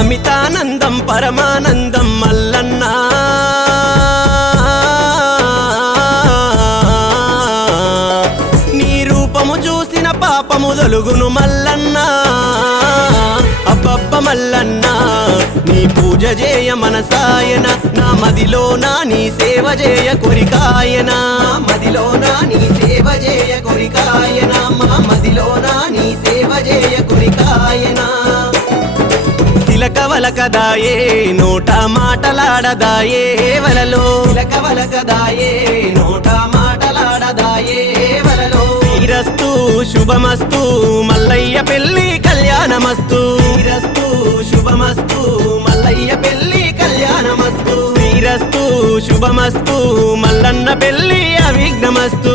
అమితానందం పరమానందం మల్లన్న నీ రూపము చూసిన పాపము తొలుగును మల్లన్న అబ్బబ్బ మల్లన్న నీ పూజ చేయ మనసాయన నా మదిలోనా నీ సేవ చేయ కొరికాయన మదిలోనా నీ సేవ చేయ కొరికాయన మా మదిలోనా నీ సేవ చేయ కొరికాయన తిలకవలకదాయే నోట మాటలాడదాయే వలలో తిలకవలకదాయే నోట మాటలాడదాయే వలలో శ్రీరస్తు శుభమస్తు మల్లయ్య పెళ్లి కళ్యాణమస్తు శ్రీరస్తు శుభమస్తు మల్లయ్య పెళ్లి కళ్యాణమస్తు శ్రీరస్తు శుభమస్తు మల్లన్న పెళ్లి అవిఘ్నమస్తు